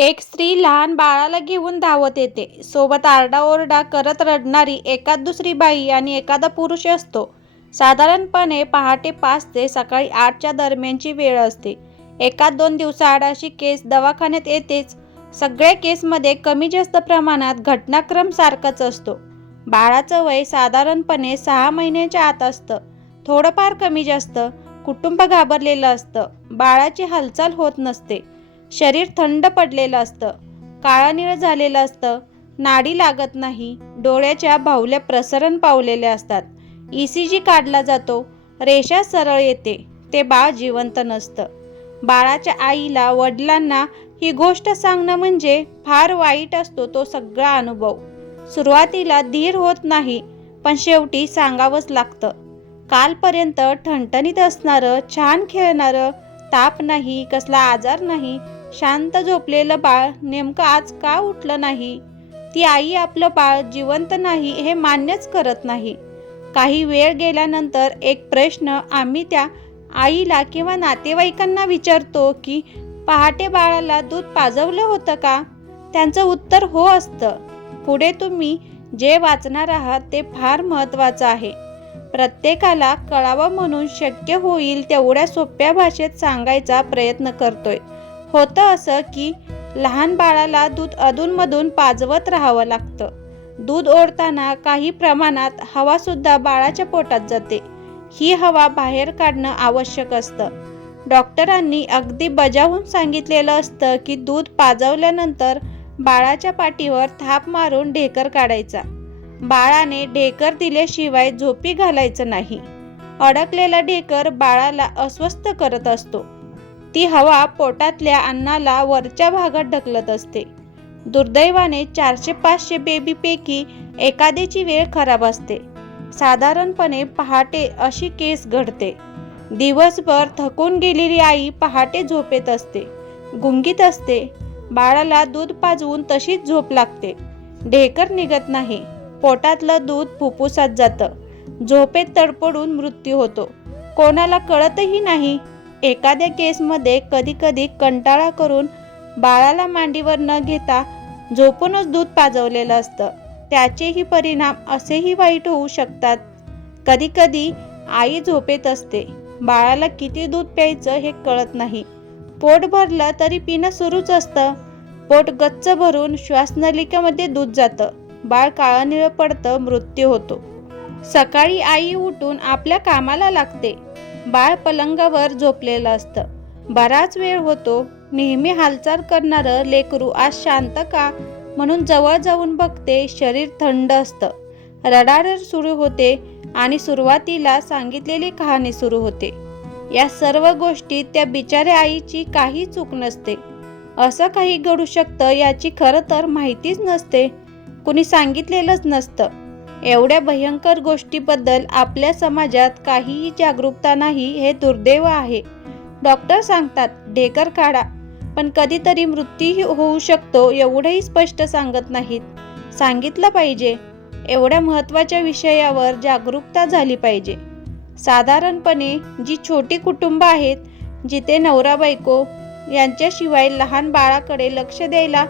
एक स्त्री लहान बाळाला घेऊन धावत येते. सोबत आरडाओरडा करत रडणारी एकाद दुसरी बाई आणि एखादा पुरुष असतो. साधारणपणे पहाटे पाच ते सकाळी आठच्या दरम्यानची वेळ असते. एकाद दोन दिवसाआड अशी केस दवाखान्यात येतेच. सगळ्या केसमध्ये कमी जास्त प्रमाणात घटनाक्रम सारखाच असतो. बाळाचं वय साधारणपणे सहा महिन्यांच्या आत असतं. थोडंफार कमी जास्त. कुटुंब घाबरलेलं असतं. बाळाची हालचाल होत नसते. शरीर थंड पडलेलं असतं. काळानिळ झालेलं असतं. नाडी लागत नाही. डोळ्याच्या बाहुल्या प्रसरण पावलेल्या असतात. ई सी जी काढला जातो. रेषा सरळ येते. ते बाळ जिवंत नसतं. बाळाच्या आईला, वडिलांना ही गोष्ट सांगणं म्हणजे फार वाईट असतो तो सगळा अनुभव. सुरुवातीला धीर होत नाही, पण शेवटी सांगावंच लागतं. कालपर्यंत ठणठणीत असणारं, छान खेळणारं, ताप नाही, कसला आजार नाही, शांत झोपलेलं बाळ नेमकं आज का उठलं नाही? ती आई आपलं बाळ जिवंत नाही हे मान्यच करत नाही. काही वेळ गेल्यानंतर एक प्रश्न आम्ही त्या आईला किंवा नातेवाईकांना विचारतो की पहाटे बाळाला दूध पाजवलं होतं का? त्यांचं उत्तर हो असतं. पुढे तुम्ही जे वाचणार आहात ते फार महत्त्वाचं आहे. प्रत्येकाला कळावं म्हणून शक्य होईल तेवढ्या सोप्या भाषेत सांगायचा प्रयत्न करतोय. होतं असं की लहान बाळाला दूध अधूनमधून पाजवत राहावं लागतं. दूध ओढताना काही प्रमाणात हवासुद्धा बाळाच्या पोटात जाते. ही हवा बाहेर काढणं आवश्यक असतं. डॉक्टरांनी अगदी बजावून सांगितलेलं असतं की दूध पाजवल्यानंतर बाळाच्या पाठीवर थाप मारून ढेकर काढायचा. बाळाने ढेकर दिल्याशिवाय झोपी घालायचं नाही. अडकलेला ढेकर बाळाला अस्वस्थ करत असतो. ती हवा पोटातल्या अन्नाला वरच्या भागात ढकलत असते. दुर्दैवाने चारशे पाचशे बेबीपैकी एखाद्याची वेळ खराब असते. साधारणपणे पहाटे अशी केस घडते. दिवसभर थकून गेलेली आई पहाटे झोपेत असते. गुंगीत असते. बाळाला दूध पाजवून तशीच झोप लागते. ढेकर निघत नाही. पोटातलं दूध फुफ्फुसात जातं. झोपेत तडपडून मृत्यू होतो. कोणाला कळतही नाही. एखाद्या केसमध्ये कधीकधी कंटाळा करून बाळाला मांडीवर न घेता झोपूनच दूध पाजवलेलं असतं. त्याचेही परिणाम असेही वाईट होऊ शकतात. कधीकधी आई झोपेत असते. बाळाला किती दूध प्यायचं हे कळत नाही. पोट भरलं तरी पिणं सुरूच असतं. पोट गच्च भरून श्वासनलिकेमध्ये दूध जातं. बाळ काळनिळ पडतं. मृत्यू होतो. सकाळी आई उठून आपल्या कामाला लागते. बाळ पलंगावर झोपलेलं असतं. बराच वेळ होतो. नेहमी हालचाल करणारं लेकरू आज शांत का म्हणून जवळ जाऊन बघते. शरीर थंड असतं. रडारड सुरू होते आणि सुरुवातीला सांगितलेली कहाणी सुरू होते. या सर्व गोष्टीत त्या बिचाऱ्या आईची काही चूक नसते. असं काही घडू शकतं याची खरं तर माहितीच नसते. कुणी सांगितलेलंच नसतं. एवढ्या भयंकर गोष्टीबद्दल आपल्या समाजात काहीही जागरूकता नाही हे दुर्दैव आहे. डॉक्टर सांगतात ढेकर काढा, पण कधीतरी मृत्यूही होऊ शकतो एवढंही स्पष्ट सांगत नाहीत. सांगितलं पाहिजे. एवढ्या महत्त्वाच्या विषयावर जागरूकता झाली पाहिजे. साधारणपणे जी छोटी कुटुंबं आहेत, जिथे नवरा-बायको यांच्याशिवाय लहान बाळाकडे लक्ष द्यायला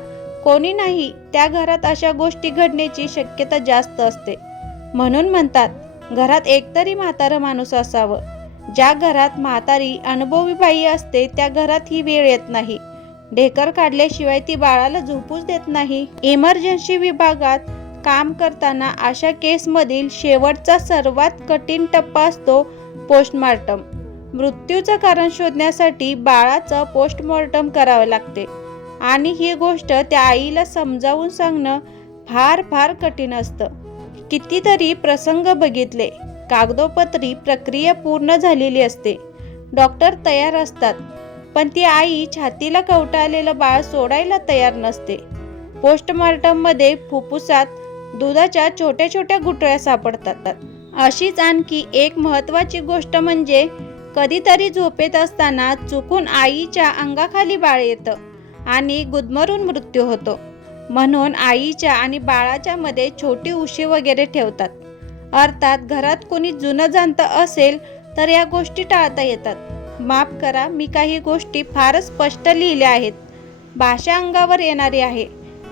कोणी नाही त्या घरात अशा गोष्टी घडण्याची शक्यता जास्त असते. म्हणून म्हणतात घरात एकतरी म्हातारं माणूस असावं. ज्या घरात म्हातारी अनुभवी बाई असते त्या घरात ही वेळ येत नाही. ढेकर काढल्याशिवाय ती बाळाला झोपूच देत नाही. इमर्जन्सी विभागात काम करताना अशा केसमधील शेवटचा सर्वात कठीण टप्पा असतो पोस्टमॉर्टम. मृत्यूचं कारण शोधण्यासाठी बाळाचं पोस्टमॉर्टम करावं लागते आणि ही गोष्ट त्या आईला समजावून सांगणं फार फार कठीण असतं. कितीतरी प्रसंग बघितले. कागदोपत्री प्रक्रिया पूर्ण झालेली असते. डॉक्टर तयार असतात, पण ती आई छातीला कवटाळलेलं बाळ सोडायला तयार नसते. पोस्टमॉर्टममध्ये फुफ्फुसात दुधाच्या छोट्या छोट्या गुठळ्या सापडतात. अशीच आणखी एक महत्त्वाची गोष्ट म्हणजे कधीतरी झोपेत असताना चुकून आईच्या अंगाखाली बाळ येतं आणि गुदमरून मृत्यू होतो. म्हणून आईच्या आणि बाळाच्या मध्ये छोटी उशी वगैरे ठेवतात. अर्थात घरात कोणी जुनं जाणतं असेल तर या गोष्टी टाळता येतात. माफ करा मी काही गोष्टी फारच स्पष्ट लिहिल्या आहेत. भाषा अंगावर येणारी आहे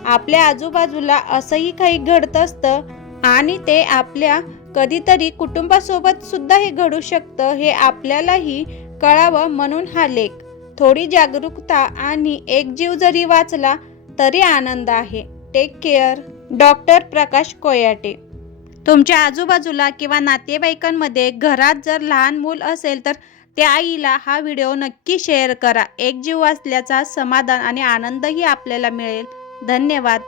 आपल्या आजूबाजूला असंही काही घडत असतं आणि ते आपल्या कधीतरी कुटुंबासोबत सुद्धा हे घडू शकतं हे आपल्यालाही कळावं म्हणून हा लेख थोडी जागरूकता आणि एक जीव जरी वाचला तरी आनंद आहे. Take care doctor Prakash Koyate. तुमच्या आजूबाजूला किंवा नातेवाईकांमध्ये घरात जर लहान मूल असेल तर त्या आईला हा व्हिडिओ नक्की शेअर करा. एक जीव वाचल्याचा समाधान आणि आनंदही आपल्याला मिळेल. धन्यवाद.